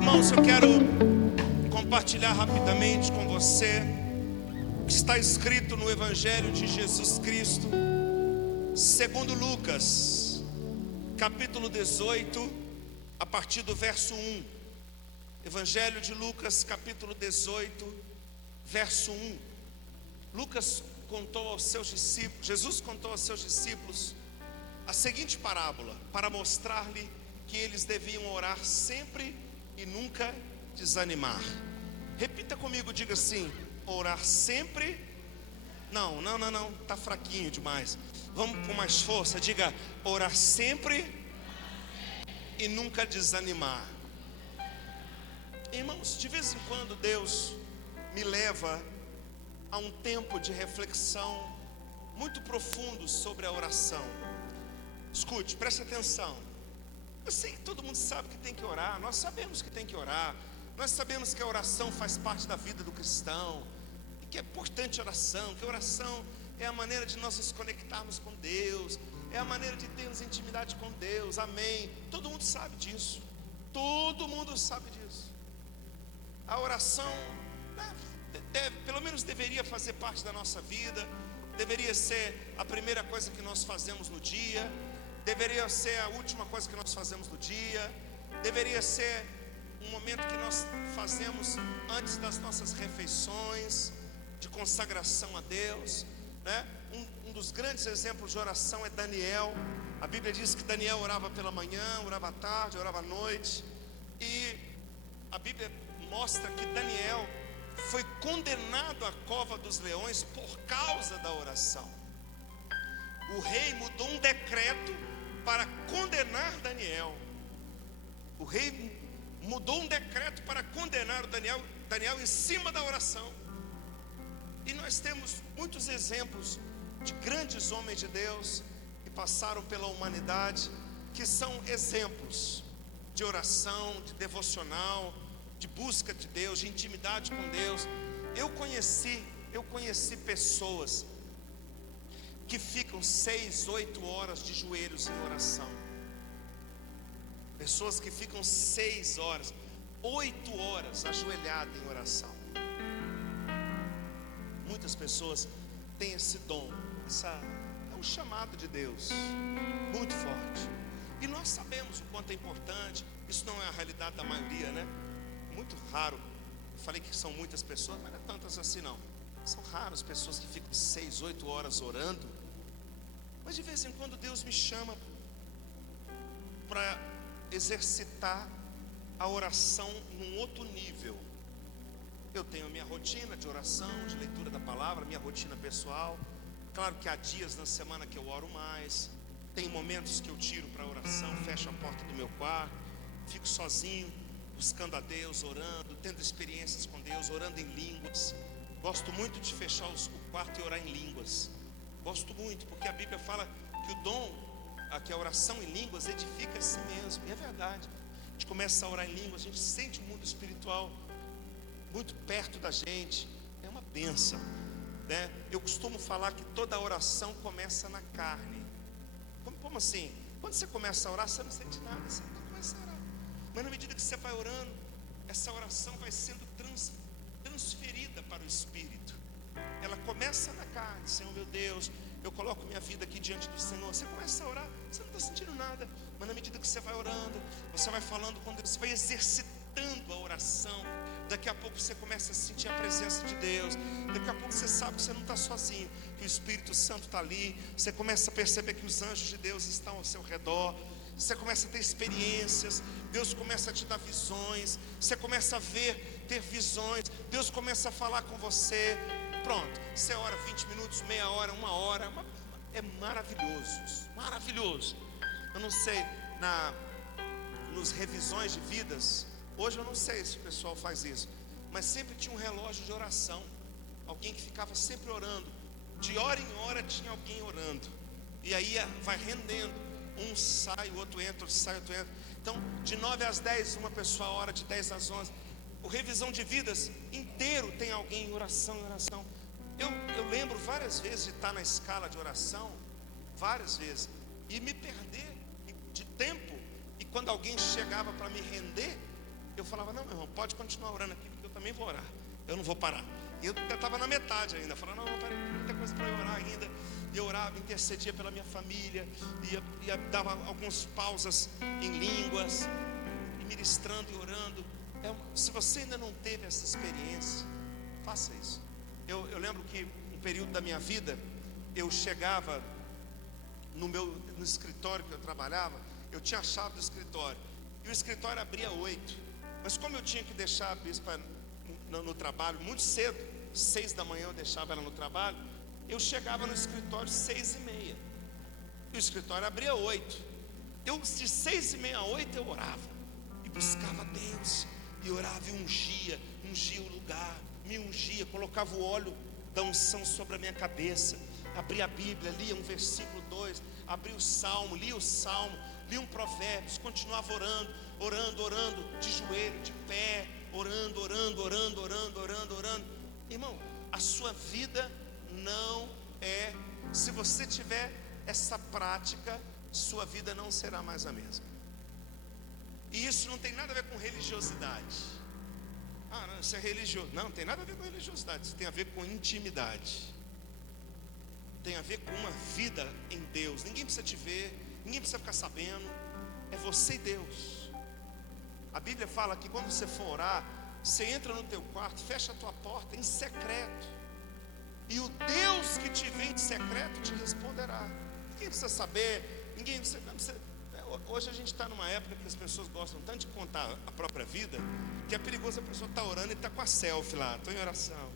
Irmãos, eu quero compartilhar rapidamente com você o que está escrito no Evangelho de Jesus Cristo, segundo Lucas, capítulo 18, a partir do verso 1. Evangelho de Lucas, capítulo 18, verso 1. Lucas contou aos seus discípulos, Jesus contou aos seus discípulos a seguinte parábola, para mostrar-lhe que eles deviam orar sempre e nunca desanimar. Repita comigo, diga assim: orar sempre. Não, está fraquinho demais. Vamos com mais força, diga: orar sempre e nunca desanimar. Irmãos, de vez em quando Deus me leva a um tempo de reflexão muito profundo sobre a oração. Escute, preste atenção. Eu sei que todo mundo sabe que tem que orar, nós sabemos que tem que orar, nós sabemos que a oração faz parte da vida do cristão, e que é importante a oração, que a oração é a maneira de nós nos conectarmos com Deus, é a maneira de termos intimidade com Deus, amém. Todo mundo sabe disso, todo mundo sabe disso. A oração, pelo menos deveria fazer parte da nossa vida, deveria ser a primeira coisa que nós fazemos no dia, deveria ser a última coisa que nós fazemos no dia, deveria ser um momento que nós fazemos antes das nossas refeições, de consagração a Deus, né? Um dos grandes exemplos de oração é Daniel. A Bíblia diz que Daniel orava pela manhã, orava à tarde, orava à noite, e a Bíblia mostra que Daniel foi condenado à cova dos leões por causa da oração. O rei mudou um decreto para condenar Daniel. O rei mudou um decreto para condenar o Daniel em cima da oração. E nós temos muitos exemplos de grandes homens de Deus que passaram pela humanidade, que são exemplos de oração, de devocional, de busca de Deus, de intimidade com Deus. Eu conheci pessoas que ficam 6, 8 horas de joelhos em oração. Pessoas que ficam 6 horas, 8 horas ajoelhadas em oração. Muitas pessoas têm esse dom, é um chamado de Deus muito forte. E nós sabemos o quanto é importante. Isso não é a realidade da maioria, né? Muito raro. Eu falei que são muitas pessoas, mas não é tantas assim não. São raras pessoas que ficam 6, 8 horas orando. Mas de vez em quando Deus me chama para exercitar a oração num outro nível. Eu tenho a minha rotina de oração, de leitura da palavra, minha rotina pessoal. Claro que há dias na semana que eu oro mais. Tem momentos que eu tiro para oração, fecho a porta do meu quarto, fico sozinho, buscando a Deus, orando, tendo experiências com Deus, orando em línguas. Gosto muito de fechar o quarto e orar em línguas. Gosto muito, porque a Bíblia fala que o dom, que a oração em línguas edifica a si mesmo. E é verdade. A gente começa a orar em línguas, a gente sente o mundo espiritual muito perto da gente. É uma bênção, né? Eu costumo falar que toda oração começa na carne. Como assim? Quando você começa a orar, você não sente nada, você começa a orar. Mas na medida que você vai orando, essa oração vai sendo transferida para o Espírito. Ela começa na carne. Senhor meu Deus, eu coloco minha vida aqui diante do Senhor. Você começa a orar, você não está sentindo nada. Mas na medida que você vai orando, você vai falando com Deus, você vai exercitando a oração. Daqui a pouco você começa a sentir a presença de Deus. Daqui a pouco você sabe que você não está sozinho, que o Espírito Santo está ali. Você começa a perceber que os anjos de Deus estão ao seu redor. Você começa a ter experiências. Deus começa a te dar visões. Você começa a ter visões. Deus começa a falar com você. Pronto, você ora 20 minutos, meia hora, 1 hora. É maravilhoso isso, maravilhoso. Eu não sei, nos revisões de vidas, hoje eu não sei se o pessoal faz isso, mas sempre tinha um relógio de oração. Alguém que ficava sempre orando. De hora em hora tinha alguém orando. E aí vai rendendo. Um sai, o outro entra, outro sai, o outro entra. Então, de 9 às 10, uma pessoa ora, de 10 às 11. O revisão de vidas inteiro tem alguém em oração, Eu lembro várias vezes de estar na escala de oração, várias vezes, e me perder de tempo. E quando alguém chegava para me render, eu falava, não, meu irmão, pode continuar orando aqui, porque eu também vou orar. Eu não vou parar. E eu estava na metade ainda. Falava, não, peraí, tem muita coisa para eu orar ainda. E eu orava, intercedia pela minha família. Dava algumas pausas em línguas. E ministrando e orando. Se você ainda não teve essa experiência, faça isso. Eu lembro que um período da minha vida, eu chegava no escritório que eu trabalhava, eu tinha a chave do escritório. E o escritório abria 8. Mas como eu tinha que deixar a bispa no trabalho muito cedo, 6 da manhã eu deixava ela no trabalho, eu chegava no escritório 6h30. E o escritório abria 8. Eu de 6h30 a 8 eu orava. E buscava Deus. E orava e ungia o lugar. Me ungia, colocava o óleo da unção sobre a minha cabeça. Abria a Bíblia, lia um versículo 2. Abria o Salmo, lia um Provérbios. Continuava orando, de joelho, de pé. Orando. Irmão, a sua vida não é. Se você tiver essa prática, sua vida não será mais a mesma. E isso não tem nada a ver com religiosidade. Ah, não, isso é religioso. Não tem nada a ver com religiosidade. Isso tem a ver com intimidade. Tem a ver com uma vida em Deus. Ninguém precisa te ver, ninguém precisa ficar sabendo. É você e Deus. A Bíblia fala que quando você for orar, você entra no teu quarto, fecha a tua porta em secreto. E o Deus que te vê em secreto te responderá. Ninguém precisa saber, ninguém precisa. Hoje a gente está numa época que as pessoas gostam tanto de contar a própria vida, que é perigoso a pessoa estar orando e estar com a selfie lá, estou em oração.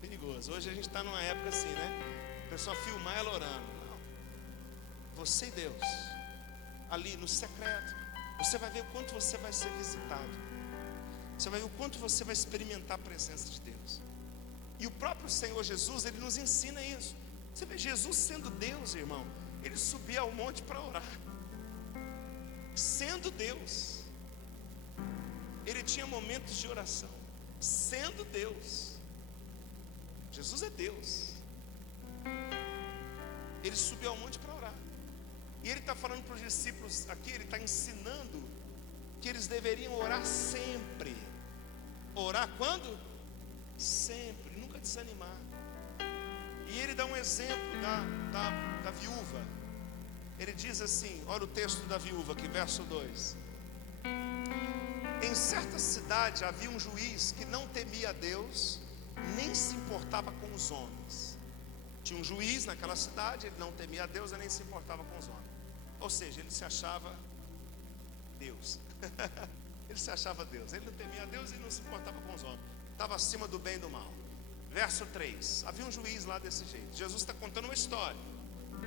Perigoso. Hoje a gente está numa época assim, né? A pessoa filmar ela orando. Não. Você e Deus, ali no secreto, você vai ver o quanto você vai ser visitado. Você vai ver o quanto você vai experimentar a presença de Deus. E o próprio Senhor Jesus, Ele nos ensina isso. Você vê Jesus sendo Deus, irmão. Ele subia ao monte para orar. Sendo Deus. Ele tinha momentos de oração. Sendo Deus. Jesus é Deus. Ele subiu ao monte para orar. E Ele está falando para os discípulos aqui, Ele está ensinando que eles deveriam orar sempre. Orar quando? Sempre, nunca desanimar. E Ele dá um exemplo da viúva. Ele diz assim, olha o texto da viúva aqui, verso 2. Em certa cidade havia um juiz que não temia a Deus, nem se importava com os homens. Tinha um juiz naquela cidade, ele não temia a Deus e nem se importava com os homens. Ou seja, ele se achava Deus. Ele se achava Deus. Ele não temia a Deus e não se importava com os homens. Estava acima do bem e do mal. Verso 3. Havia um juiz lá desse jeito. Jesus está contando uma história.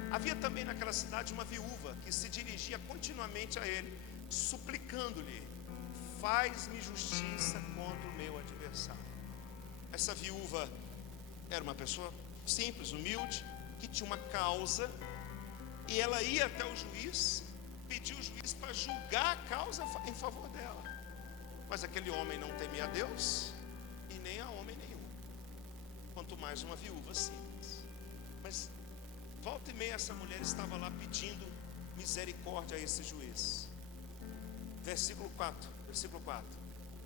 Havia também naquela cidade uma viúva que se dirigia continuamente a ele, suplicando-lhe: faz-me justiça contra o meu adversário. Essa viúva era uma pessoa simples, humilde, que tinha uma causa, e ela ia até o juiz, pedir o juiz para julgar a causa em favor dela. Mas aquele homem não temia a Deus e nem a homem nenhum, quanto mais uma viúva simples. Mas volta e meia essa mulher estava lá pedindo misericórdia a esse juiz. Versículo 4.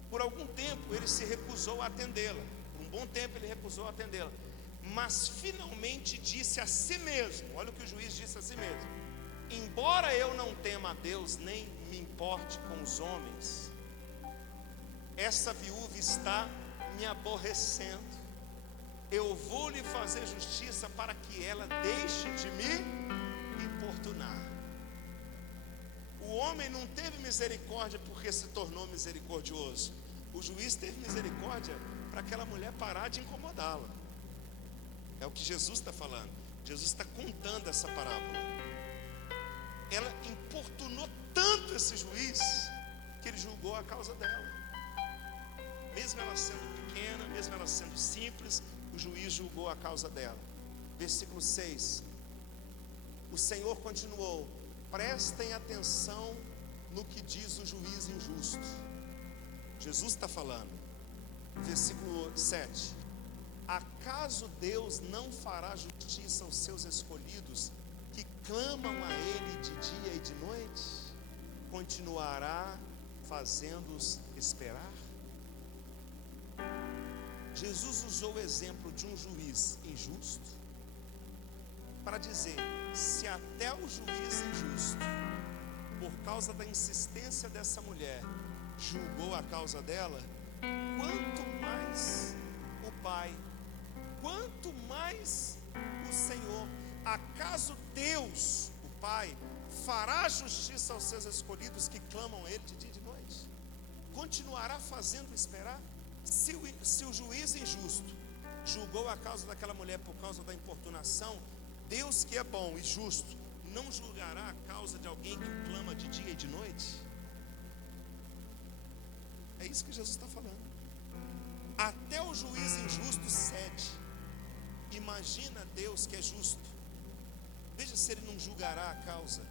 Por algum tempo ele se recusou a atendê-la. Por um bom tempo ele recusou a atendê-la. Mas finalmente disse a si mesmo, olha o que o juiz disse a si mesmo: embora eu não tema a Deus, nem me importe com os homens, essa viúva está me aborrecendo. Eu vou lhe fazer justiça para que ela deixe de me importunar. O homem não teve misericórdia porque se tornou misericordioso. O juiz teve misericórdia para aquela mulher parar de incomodá-la. É o que Jesus está falando. Jesus está contando essa parábola. Ela importunou tanto esse juiz que ele julgou a causa dela. Mesmo ela sendo pequena, mesmo ela sendo simples, o juiz julgou a causa dela. Versículo 6. O Senhor continuou: prestem atenção no que diz o juiz injusto. Jesus está falando. Versículo 7. Acaso Deus não fará justiça aos seus escolhidos, que clamam a Ele de dia e de noite? Continuará fazendo-os esperar? Jesus usou o exemplo de um juiz injusto para dizer: se até o juiz injusto, por causa da insistência dessa mulher, julgou a causa dela, quanto mais o Pai, quanto mais o Senhor. Acaso Deus, o Pai, fará justiça aos seus escolhidos que clamam a Ele de dia e de noite? Continuará fazendo esperar? Se o juiz injusto julgou a causa daquela mulher por causa da importunação, Deus, que é bom e justo, não julgará a causa de alguém que o clama de dia e de noite? É isso que Jesus está falando. Até o juiz injusto cede. Imagina Deus que é justo. Veja se Ele não julgará a causa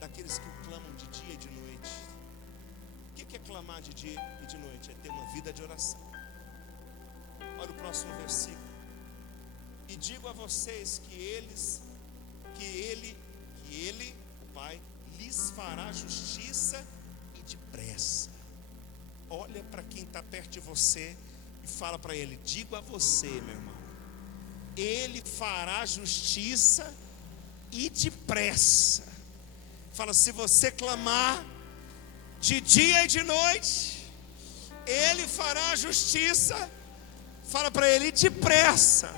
daqueles que o clamam de dia e de noite. O que é clamar de dia e de noite? É ter uma vida de oração. Olha o próximo versículo. E digo a vocês que Ele, o Pai, lhes fará justiça e depressa. Olha para quem está perto de você e fala para ele: digo a você, meu irmão, Ele fará justiça e depressa. Fala: se você clamar de dia e de noite, Ele fará justiça. Fala para ele: depressa.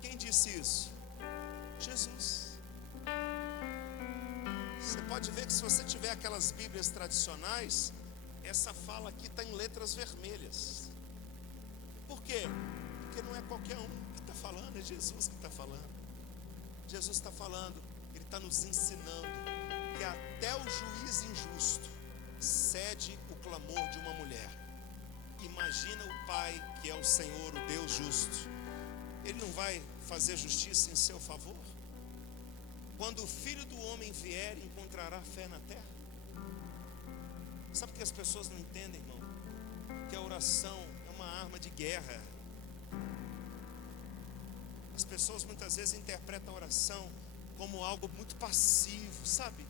Quem disse isso? Jesus. Você pode ver que se você tiver aquelas Bíblias tradicionais, essa fala aqui está em letras vermelhas. Por quê? Porque não é qualquer um que está falando, é Jesus que está falando. Jesus está falando, Ele está nos ensinando que até o juiz injusto cede o clamor de uma mulher. Imagina o Pai, que é o Senhor, o Deus justo. Ele não vai fazer justiça em seu favor? Quando o Filho do Homem vier, encontrará fé na terra? Sabe o que as pessoas não entendem, irmão? Que a oração é uma arma de guerra. As pessoas muitas vezes interpretam a oração como algo muito passivo, sabe?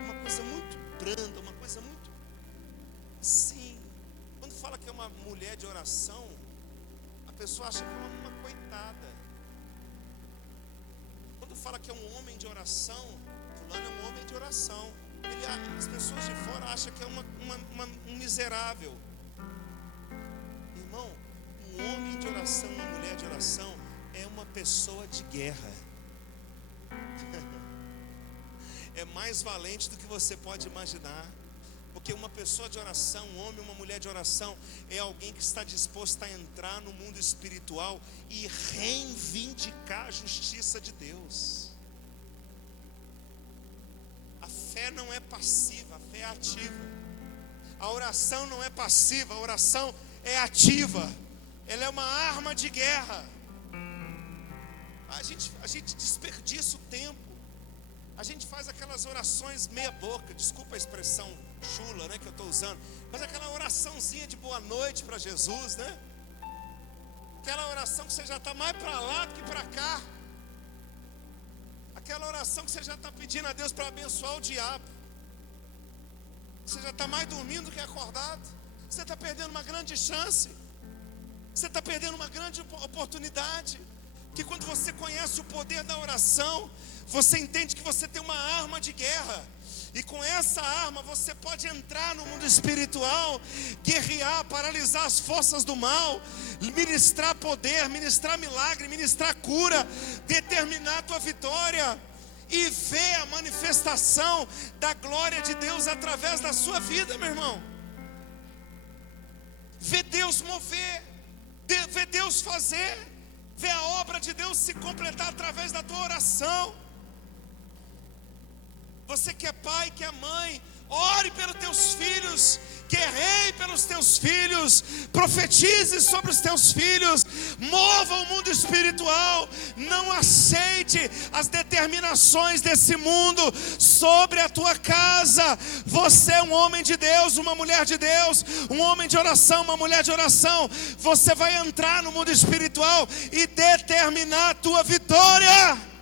Uma coisa muito branda, uma coisa muito... Sim, quando fala que é uma mulher de oração, a pessoa acha que é uma coitada. Quando fala que é um homem de oração, fulano é um homem de oração, as pessoas de fora acham que é um miserável. Irmão, um homem de oração, uma mulher de oração é uma pessoa de guerra. É mais valente do que você pode imaginar. Porque uma pessoa de oração, um homem, uma mulher de oração, é alguém que está disposto a entrar no mundo espiritual e reivindicar a justiça de Deus. A fé não é passiva, a fé é ativa. A oração não é passiva, a oração é ativa. Ela é uma arma de guerra. A gente desperdiça o tempo. A gente faz aquelas orações meia boca, desculpa a expressão chula, né, que eu estou usando, mas aquela oraçãozinha de boa noite para Jesus, né? Aquela oração que você já está mais para lá do que para cá. Aquela oração que você já está pedindo a Deus para abençoar o diabo. Você já está mais dormindo do que acordado. Você está perdendo uma grande chance. Você está perdendo uma grande oportunidade. Que quando você conhece o poder da oração, você entende que você tem uma arma de guerra. E com essa arma você pode entrar no mundo espiritual, guerrear, paralisar as forças do mal, ministrar poder, ministrar milagre, ministrar cura, determinar a tua vitória e ver a manifestação da glória de Deus através da sua vida, meu irmão. Ver Deus mover, ver Deus fazer, ver a obra de Deus se completar através da tua oração. Você que é pai, que é mãe, ore pelos teus filhos, guerreie pelos teus filhos, profetize sobre os teus filhos, mova o mundo espiritual, não aceite as determinações desse mundo sobre a tua casa. Você é um homem de Deus, uma mulher de Deus, um homem de oração, uma mulher de oração. Você vai entrar no mundo espiritual e determinar a tua vitória.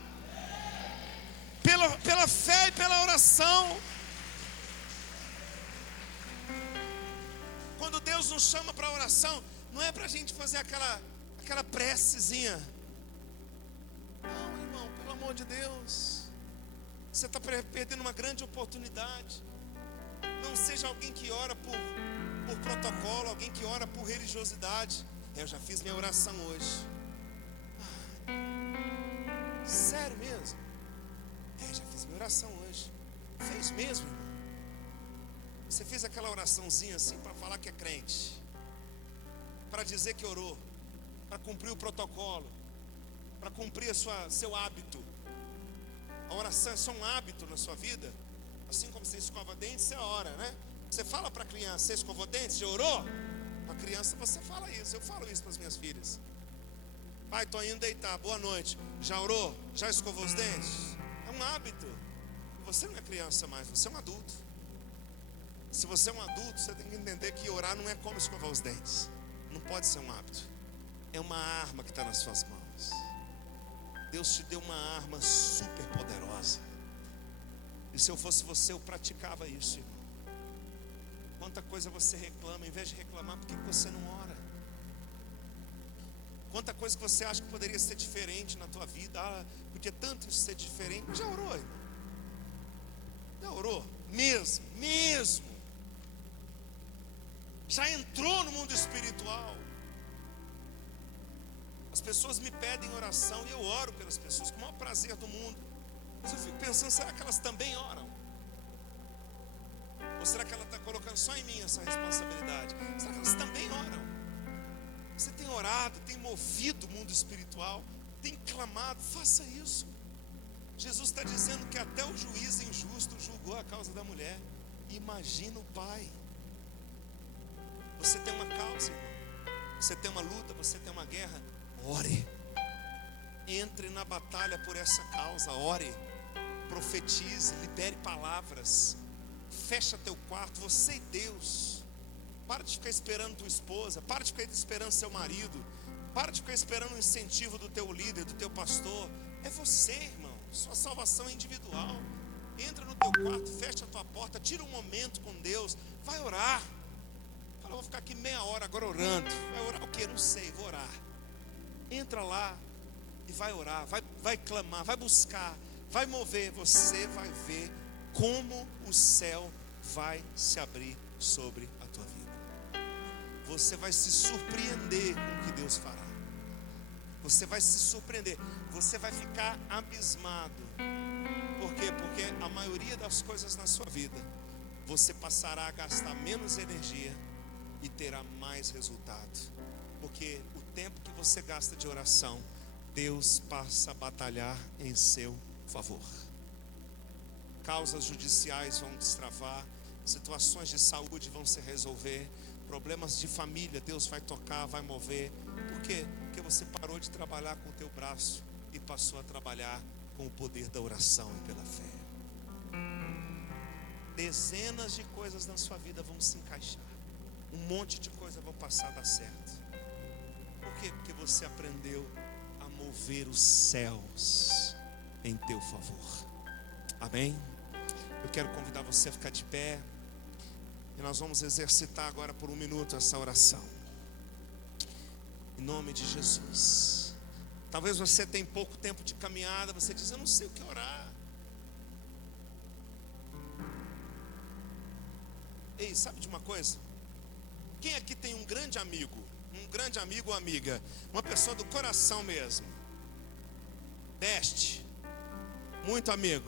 Pela fé e pela oração. Deus nos chama para oração, não é para a gente fazer aquela precezinha. Não, irmão, pelo amor de Deus, você está perdendo uma grande oportunidade. Não seja alguém que ora por protocolo, alguém que ora por religiosidade. Eu já fiz minha oração hoje. Sério mesmo? Já fiz minha oração hoje. Fez mesmo, irmão? Você fez aquela oraçãozinha assim para falar que é crente, para dizer que orou, para cumprir o protocolo, para cumprir seu hábito. A oração é só um hábito na sua vida. Assim como você escova dentes, você ora, né? Você fala para a criança: você escovou dentes? Já orou? Para a criança você fala isso. Eu falo isso para as minhas filhas: pai, estou indo deitar, boa noite. Já orou? Já escovou os dentes? É um hábito. Você não é criança mais, você é um adulto. Se você é um adulto, você tem que entender que orar não é como escovar os dentes. Não pode ser um hábito. É uma arma que está nas suas mãos. Deus te deu uma arma super poderosa. E se eu fosse você, eu praticava isso, irmão. Quanta coisa você reclama, em vez de reclamar, por que você não ora? Quanta coisa que você acha que poderia ser diferente na tua vida. Podia tanto isso ser diferente. Já orou, irmão? Já orou? Mesmo. Já entrou no mundo espiritual. As pessoas me pedem oração e eu oro pelas pessoas com o maior prazer do mundo. Mas eu fico pensando, será que elas também oram? Ou será que ela está colocando só em mim essa responsabilidade? Será que elas também oram? Você tem orado, tem movido o mundo espiritual, tem clamado, faça isso. Jesus está dizendo que até o juiz injusto julgou a causa da mulher. Imagina o Pai. Você tem uma causa, irmão. Você tem uma luta, você tem uma guerra. Ore. Entre na batalha por essa causa. Ore. Profetize, libere palavras. Fecha teu quarto, você e Deus. Para de ficar esperando tua esposa. Para de ficar esperando seu marido. Para de ficar esperando o incentivo do teu líder, do teu pastor. É você, irmão. Sua salvação é individual. Entra no teu quarto, fecha a tua porta, tira um momento com Deus. Vai orar. Fala, vou ficar aqui meia hora agora orando. Vai orar o quê? Não sei, vou orar. Entra lá e vai orar, vai clamar, vai buscar, vai mover. Você vai ver como o céu vai se abrir sobre a tua vida. Você vai se surpreender com o que Deus fará. Você vai se surpreender. Você vai ficar abismado. Por quê? Porque a maioria das coisas na sua vida, você passará a gastar menos energia e terá mais resultado. Porque o tempo que você gasta de oração, Deus passa a batalhar em seu favor. Causas judiciais vão destravar, situações de saúde vão se resolver, problemas de família Deus vai tocar, vai mover. Por quê? Porque você parou de trabalhar com o teu braço e passou a trabalhar com o poder da oração e pela fé. Dezenas de coisas na sua vida vão se encaixar. Um monte de coisa vão passar a dar certo. Por quê? Porque você aprendeu a mover os céus em teu favor. Amém? Eu quero convidar você a ficar de pé. E nós vamos exercitar agora por um minuto essa oração. Em nome de Jesus. Talvez você tenha pouco tempo de caminhada. Você diz, eu não sei o que orar. Ei, sabe de uma coisa? Quem aqui tem um grande amigo ou amiga, uma pessoa do coração mesmo, best, muito amigo,